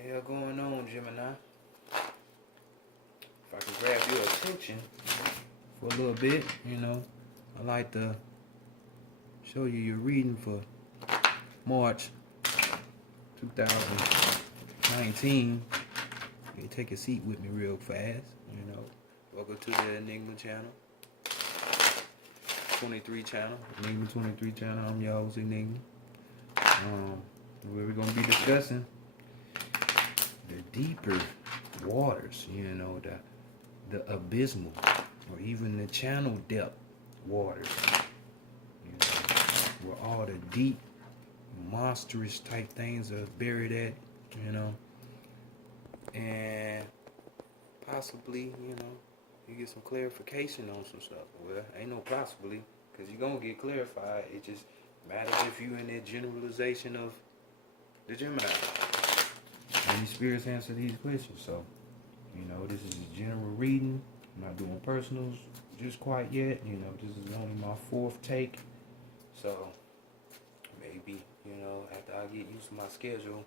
the hell going on, Gemini? If I can grab your attention for a little bit, I like to show you your reading for March 2019. You take a seat with me real fast. Welcome to the Enigma channel. 23 channel. Enigma 23 channel. I'm your host, Enigma. Where we're going to be discussing the deeper waters, the abysmal or even the channel depth waters, where all the deep, monstrous type things are buried at, and possibly, you get some clarification on some stuff. Well, ain't no possibly, because you're going to get clarified. It just matters if you in that generalization of the Gemini. And these spirits answer these questions. So, this is a general reading. I'm not doing personals just quite yet. This is only my fourth take. So, maybe, after I get used to my schedule,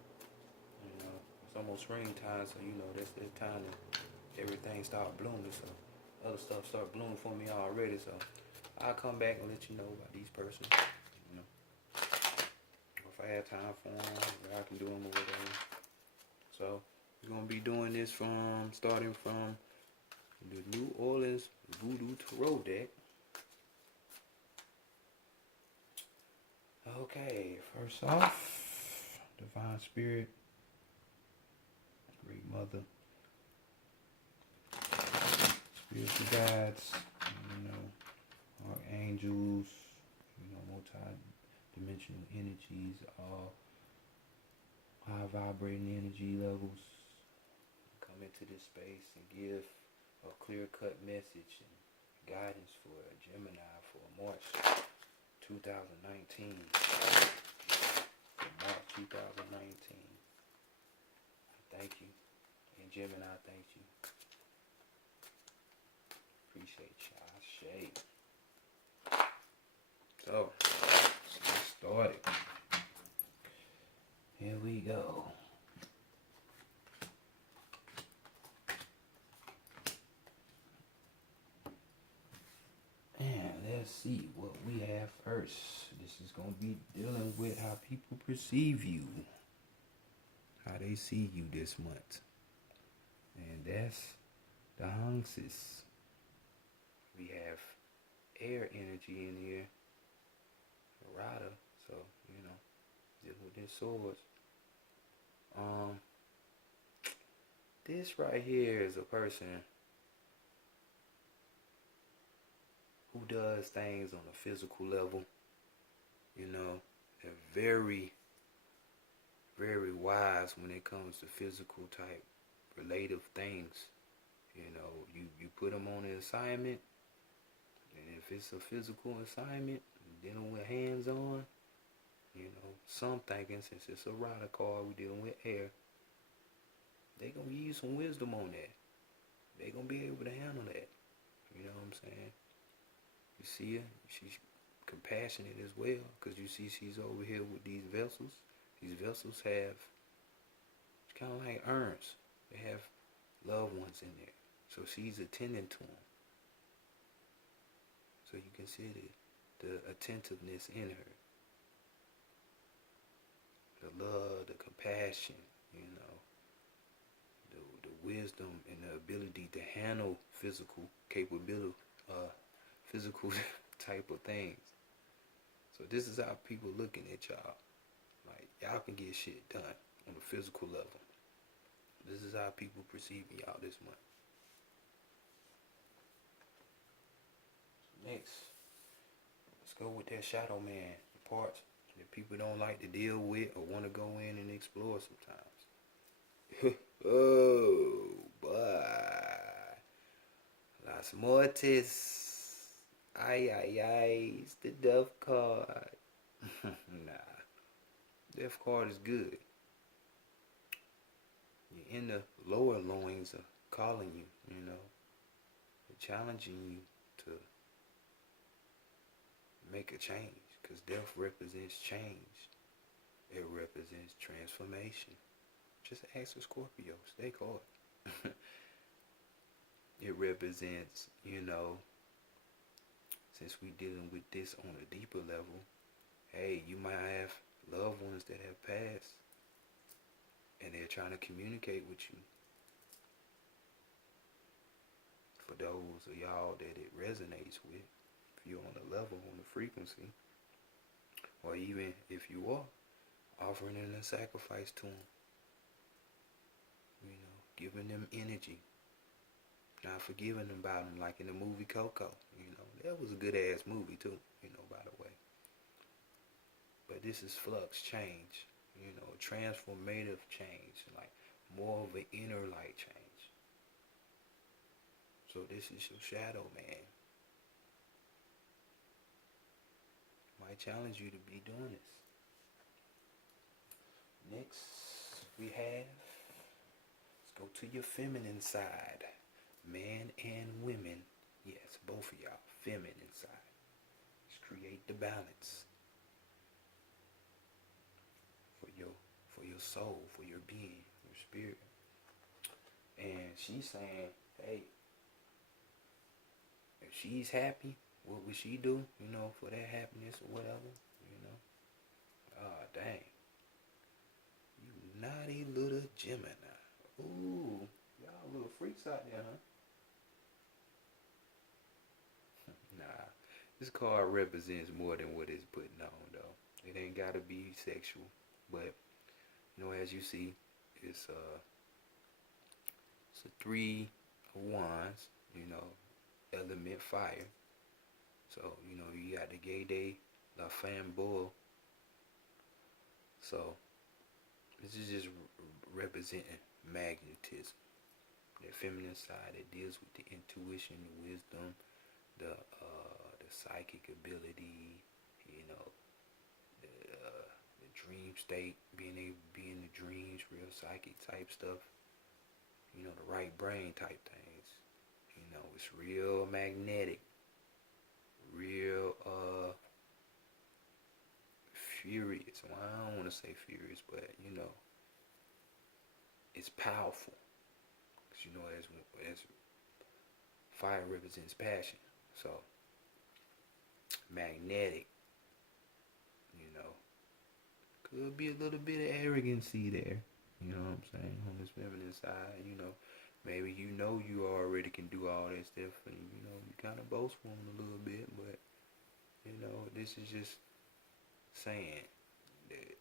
it's almost springtime, so, that's the time that everything start blooming. So, other stuff start blooming for me already. So, I'll come back and let you know about these persons, if I have time for them, or I can do them or whatever. So, we're going to be doing this starting from the New Orleans Voodoo Tarot deck. Okay, first off, Divine Spirit, Great Mother, Spiritual Guides, Archangels, multi-dimensional energies, all high vibrating energy levels come into this space and give a clear-cut message and guidance for Gemini for March 2019. For March 2019. Thank you. And Gemini, thank you. Appreciate y'all. Shade. So, let's get started. Here we go. And let's see what we have first. This is going to be dealing with how people perceive you. How they see you this month. And that's the Hangsis. We have air energy in here. Rada. So, dealing with their swords. This right here is a person who does things on a physical level. They're very, very wise when it comes to physical type relative things. You put them on an assignment, and if it's a physical assignment, dealing with hands on, some thinking since it's a rider card, we dealing with air, they gonna give you some wisdom on that. They gonna be able to handle that. You know what I'm saying? You see her, she's compassionate as well, because you see she's over here with these vessels. These vessels have, it's kind of like urns. They have loved ones in there. So she's attending to them. So you can see the attentiveness in her. The love, the compassion, the wisdom and the ability to handle physical capability, physical type of things. So this is how people looking at y'all. Like, y'all can get shit done on a physical level. This is how people perceiving y'all this month. Next, let's go with that shadow man, the parts that people don't like to deal with or want to go in and explore sometimes. Oh, boy. Las Mortis. Ay, ay, ay. It's the death card. Nah. Death card is good. You're in the lower loins are calling you, They're challenging you to make a change, because death represents change. It represents transformation. Just ask the Scorpios. They call it. It represents, since we dealing with this on a deeper level, hey, you might have loved ones that have passed and they're trying to communicate with you. For those of y'all that it resonates with, if you're on a level, on the frequency, or even if you are offering in a sacrifice to them, giving them energy, not forgiving them about them, like in the movie Coco. That was a good ass movie too, by the way. But this is flux change, transformative change, like more of an inner light change. So this is your shadow man. Might challenge you to be doing this. Next we have, let's go to your feminine side. Man and women, yes, both of y'all, feminine side. Let's create the balance for your soul, for your being, your spirit. And she's saying, hey, if she's happy, what would she do, for that happiness or whatever, Ah, dang. You naughty little Gemini. Ooh, y'all little freaks out there, huh? Nah, this card represents more than what it's putting on, though. It ain't gotta be sexual, but as you see, it's a 3 of wands, element fire. So you got the gay day, la femme bull. So this is just representing magnetism, the feminine side that deals with the intuition, the wisdom, the psychic ability, the dream state, being able to be in the dreams, real psychic type stuff, the right brain type things. It's real magnetic, real furious. Well, I don't want to say furious, but it's powerful. Because as fire represents passion, so magnetic. Could be a little bit of arrogancy there. You know what I'm saying? On this feminine side, maybe you already can do all that stuff, and you kind of boastful a little bit, but this is just saying that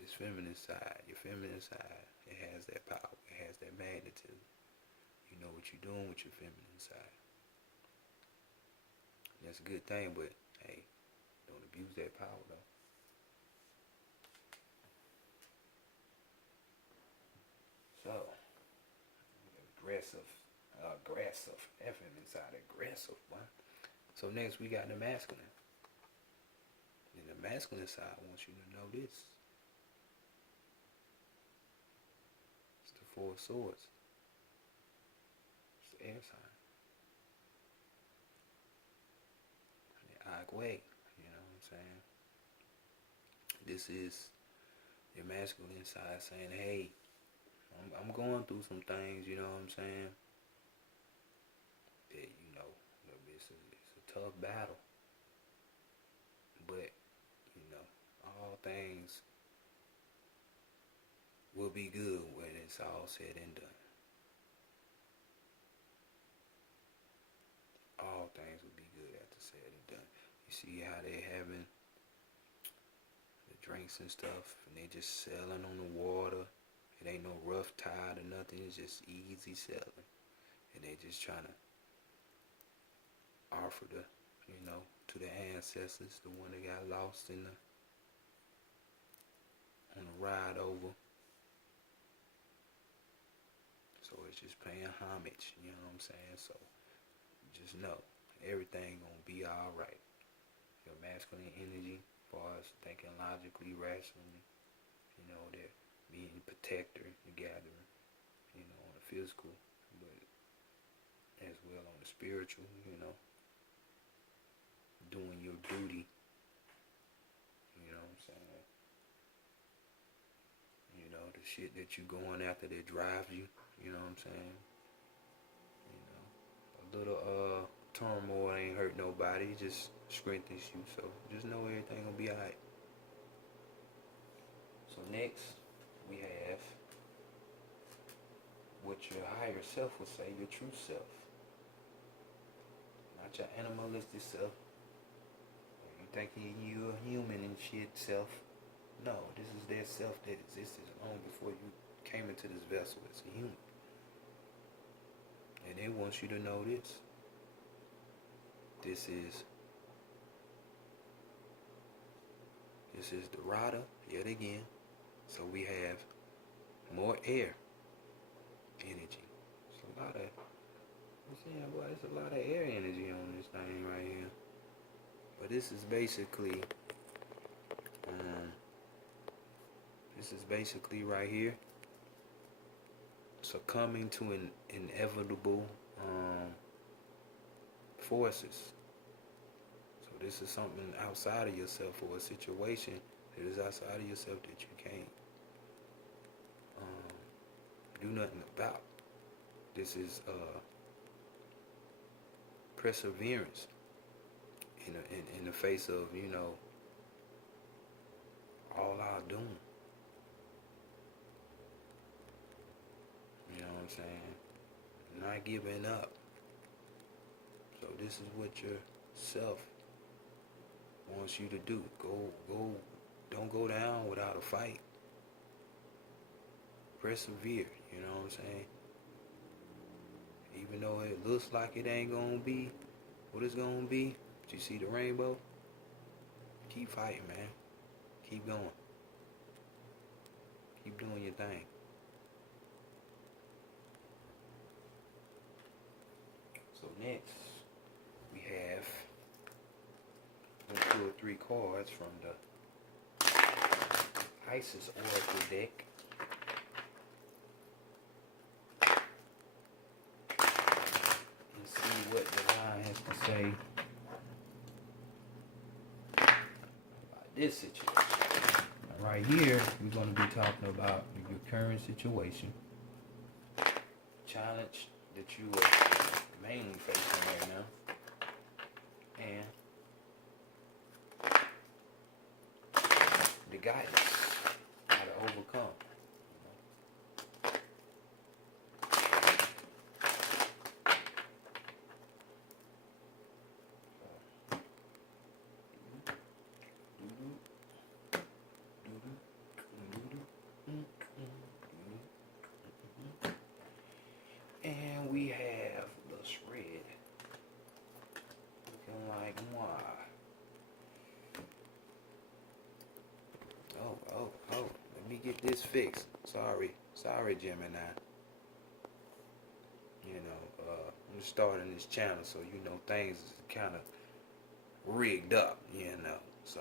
this feminine side, your feminine side, it has that power, it has that magnetism. You know what you're doing with your feminine side. That's a good thing, but hey, don't abuse that power though. So, aggressive. That feminine side, aggressive, boy. So next we got the masculine. And the masculine side wants you to know this. It's the 4 of swords. It's the air sign. The Agwe, you know what I'm saying? This is your masculine side saying, hey, I'm going through some things, you know what I'm saying? That, it's a tough battle. But, all things will be good when it's all said and done. All things will be good after said and done. You see how they having the drinks and stuff, and they just sailing on the water. It ain't no rough tide or nothing. It's just easy sailing, and they just trying to offer to the ancestors, the one that got lost on the ride over. So it's just paying homage, you know what I'm saying? So just know everything gonna be alright. Your masculine energy, as far as thinking logically, rationally, that being protector, the gatherer, on the physical, but as well on the spiritual, doing your duty, you know what I'm saying? shit that you going after that drives you. You know what I'm saying? You know, a little turmoil ain't hurt nobody. It just strengthens you. So just know everything gonna be alright. So next we have what your higher self will say, your true self. Not your animalistic self. You thinking you a human and shit self. No, this is their self that existed long before you came into this vessel as a human. And they want you to know this. This is the Rada yet again. So we have more air energy. It's a lot of, I'm saying, boy, it's a lot of air energy on this thing right here. But this is basically right here, succumbing to inevitable forces. So this is something outside of yourself, or a situation that is outside of yourself that you can't do nothing about. This is perseverance in the face of, you know, all our doom. You know what I'm saying? Not giving up. So this is what your self wants you to do. Don't go down without a fight. Persevere, you know what I'm saying? Even though it looks like it ain't gonna be what it's gonna be, but you see the rainbow, keep fighting, man. Keep going. Keep doing your thing. So next, we have 1, 2, or 3 cards from the Isis Oracle deck. And see what the line has to say about this situation. Now, right here, we're going to be talking about your current situation, challenge that you are mainly facing right now, and the guidance, how to overcome. And we have the red, looking like moi. Oh, let me get this fixed. Sorry, Gemini. You know, I'm starting this channel, so you know things is kind of rigged up, you know. So,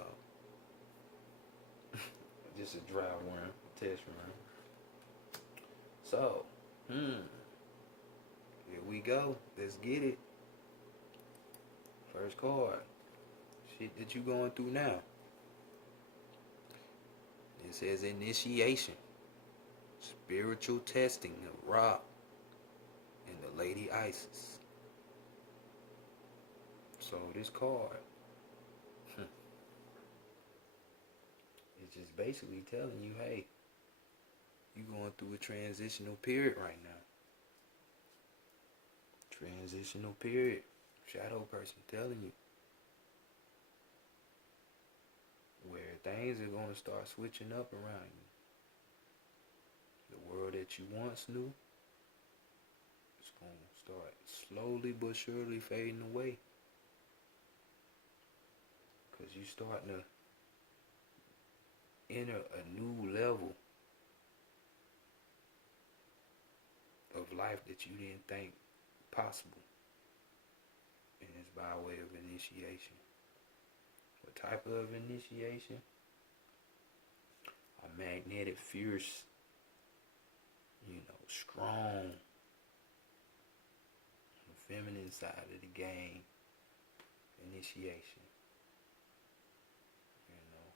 just a dry worm, test run. So, here we go. Let's get it. First card. Shit that you going through now. It says initiation, spiritual testing of Ra and the Lady Isis. So this card, it's just basically telling you, hey, you're going through a transitional period right now. Transitional period. Shadow person telling you. Where things are going to start switching up around you. The world that you once knew is going to start slowly but surely fading away. Because you're starting to enter a new level of life that you didn't think possible. And it's by way of initiation. What type of initiation? A magnetic, fierce, you know, strong, feminine side of the game initiation. You know,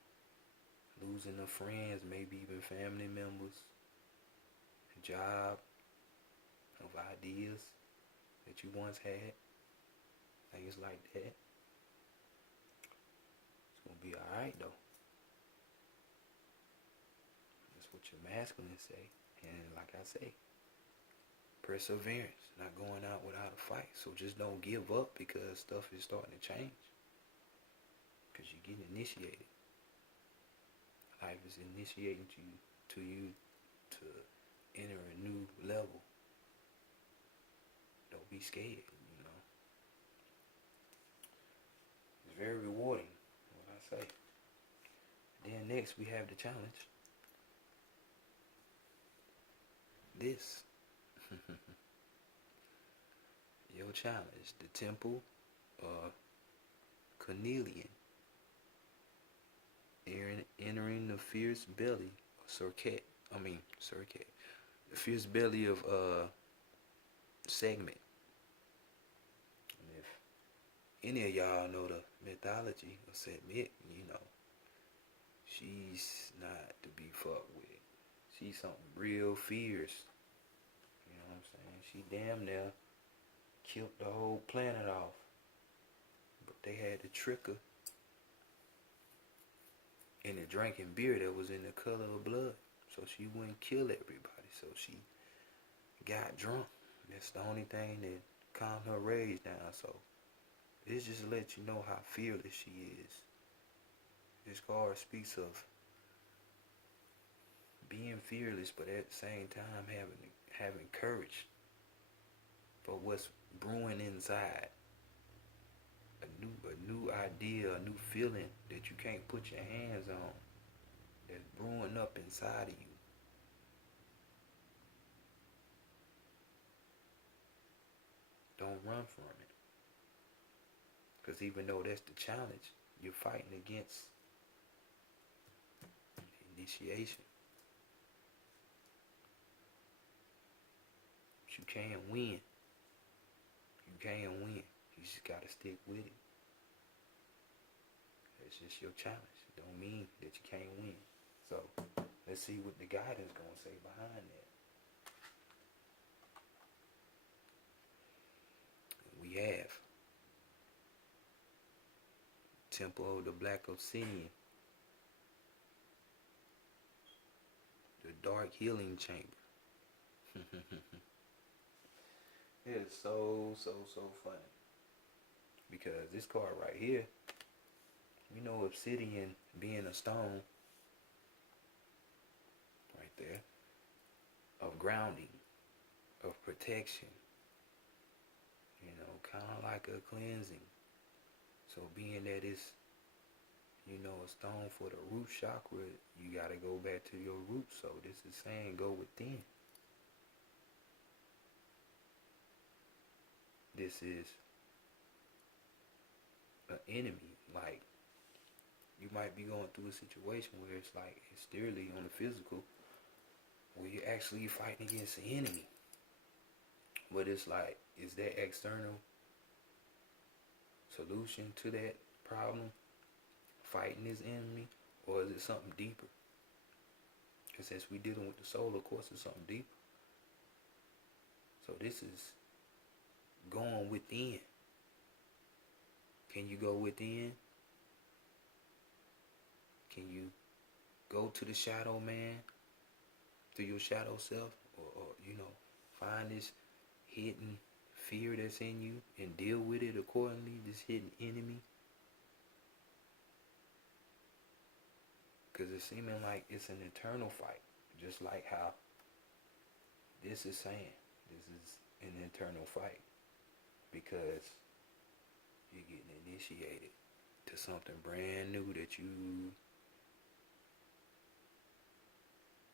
losing the friends, maybe even family members, job, of ideas that you once had. Things like that. It's gonna be alright though. That's what your masculine say. And like I say, perseverance, not going out without a fight. So just don't give up because stuff is starting to change. Because you're getting initiated. Life is initiating to you to enter a new level. Don't be scared, you know. It's very rewarding, what I say. Then next we have the challenge. This. Your challenge. The temple of Cornelian. Entering the fierce belly of Circuit. The fierce belly of Segment. And if any of y'all know the mythology of Segment, you know, she's not to be fucked with. She's something real fierce. You know what I'm saying? She damn near killed the whole planet off. But they had to trick her into drinking beer that was in the color of blood. So she wouldn't kill everybody. So she got drunk. That's the only thing that calmed her rage down. So this just lets you know how fearless she is. This card speaks of being fearless, but at the same time having courage for what's brewing inside. A new idea, a new feeling that you can't put your hands on, that's brewing up inside of you. Don't run from it. Because even though that's the challenge, you're fighting against initiation. But you can win. You can win. You just gotta stick with it. It's just your challenge. It don't mean that you can't win. So let's see what the guidance gonna say behind that. We have Temple of the Black Obsidian, the Dark Healing Chamber. It is so funny. Because this card right here, you know, obsidian being a stone, right there, of grounding, of protection, you know, kind of like a cleansing. So being that it's, you know, a stone for the root chakra, you got to go back to your roots. So this is saying go within. This is an enemy. Like, you might be going through a situation where it's like exteriorly on the physical, where you're actually fighting against the enemy. But it's like, is that external solution to that problem fighting his enemy, or is it something deeper? And since we're dealing with the soul, of course, it's something deeper. So this is going within. Can you go within? Can you go to the shadow man through your shadow self, or you know, find this hidden fear that's in you and deal with it accordingly, this hidden enemy? Because it's seeming like it's an eternal fight, just like how this is saying this is an eternal fight, because you're getting initiated to something brand new that you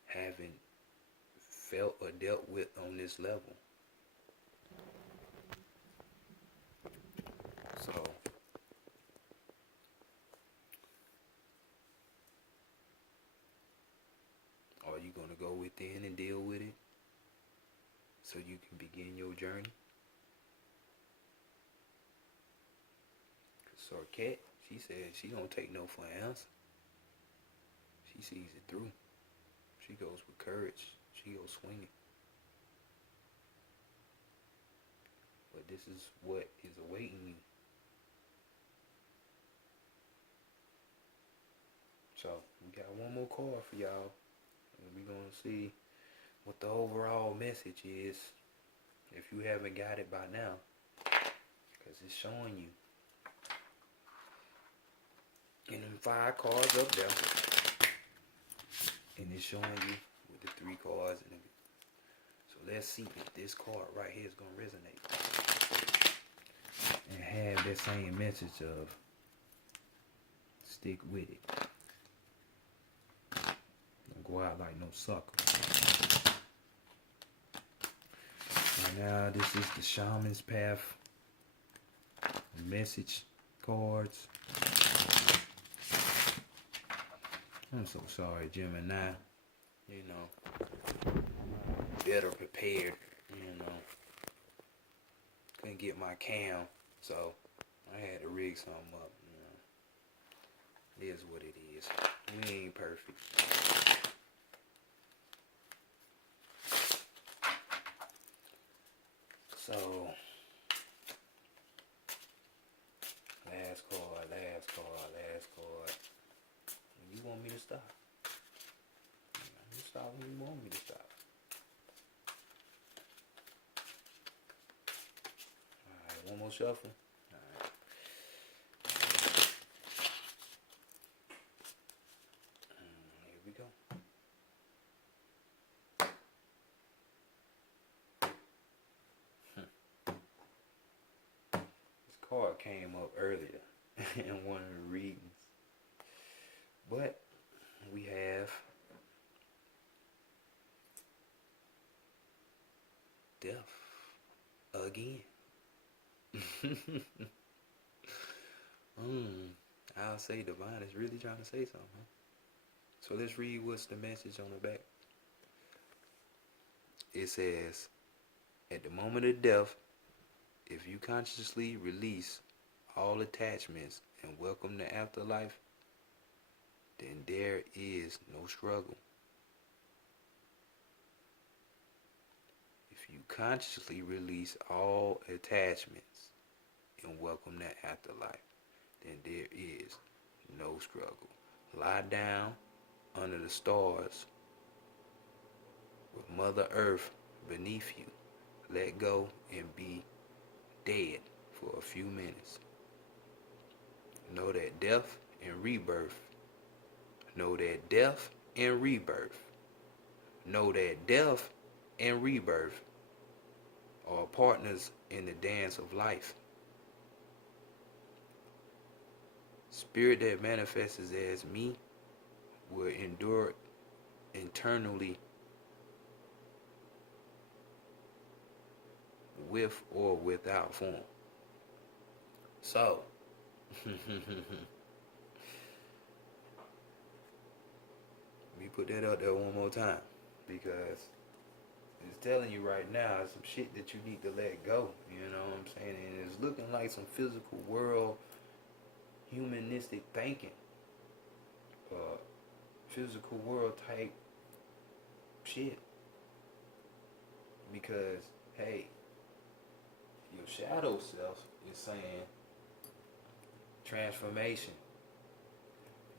haven't felt or dealt with on this level. So are you going to go within and deal with it so you can begin your journey? Because Sarkat, she said she don't take no for an answer. She sees it through. She goes with courage. She goes swinging. this is what is awaiting you. So we got one more card for y'all, and we're gonna see what the overall message is. If you haven't got it by now, because it's showing you. And them 5 cards up there, and it's showing you with the 3 cards and everything. So let's see if this card right here is gonna resonate and have that same message of stick with it. Don't go out like no sucker. And now this is the Shaman's Path message cards. I'm so sorry, Gemini. You know, better prepared. You know, couldn't get my cam, so I had to rig something up. You know, it is what it is. We ain't perfect. So, last card. When you want me to stop, you stop when you want me to stop. Alright, one more shuffle. Alright. Here we go. This card came up earlier in one of the readings. But we have death again. I'll say divine is really trying to say something. Huh? So let's read what's the message on the back. It says, at the moment of death, if you consciously release all attachments and welcome the afterlife, then there is no struggle. If you consciously release all attachments and welcome the afterlife, then there is no struggle. Lie down under the stars with Mother Earth beneath you. Let go and be dead for a few minutes. Know that death and rebirth. Know that death and rebirth. Know that death and rebirth are partners in the dance of life. Spirit that manifests as me will endure internally with or without form. So, let me put that up there one more time, because it's telling you right now some shit that you need to let go. You know what I'm saying? And it's looking like some physical world, humanistic thinking, physical world type shit. Because, hey, your shadow self is saying transformation.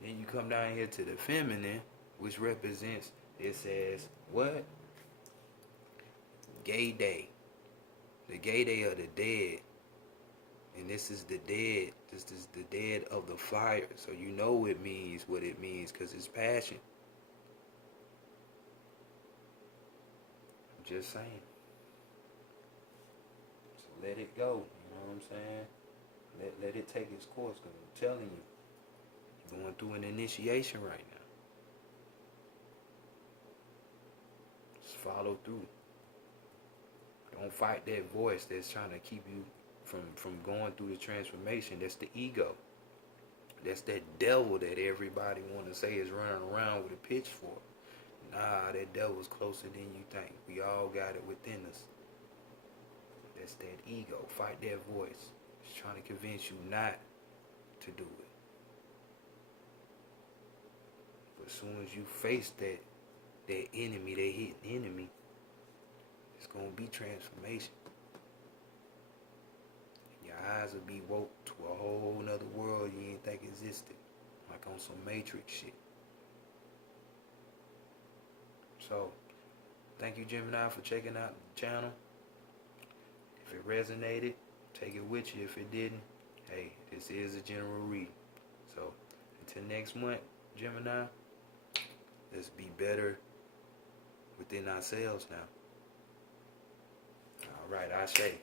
Then you come down here to the feminine, which represents, it says, what? Gay day. The gay day of the dead. And this is the dead. This is the dead of the fire. So you know it means what it means, because it's passion. I'm just saying. So let it go. You know what I'm saying? Let it take its course, because I'm telling you, you're going through an initiation right now. Just follow through. Don't fight that voice that's trying to keep you from going through the transformation. That's the ego. That's that devil that everybody want to say is running around with a pitchfork. Nah, that devil's closer than you think. We all got it within us. That's that ego. Fight that voice. It's trying to convince you not to do it. But as soon as you face that enemy, that hidden enemy, it's going to be transformation. eyes will be woke to a whole nother world you didn't think existed. Like on some Matrix shit. So, thank you, Gemini, for checking out the channel. If it resonated, take it with you. If it didn't, hey, this is a general read. So, until next month, Gemini, let's be better within ourselves now. All right, I say.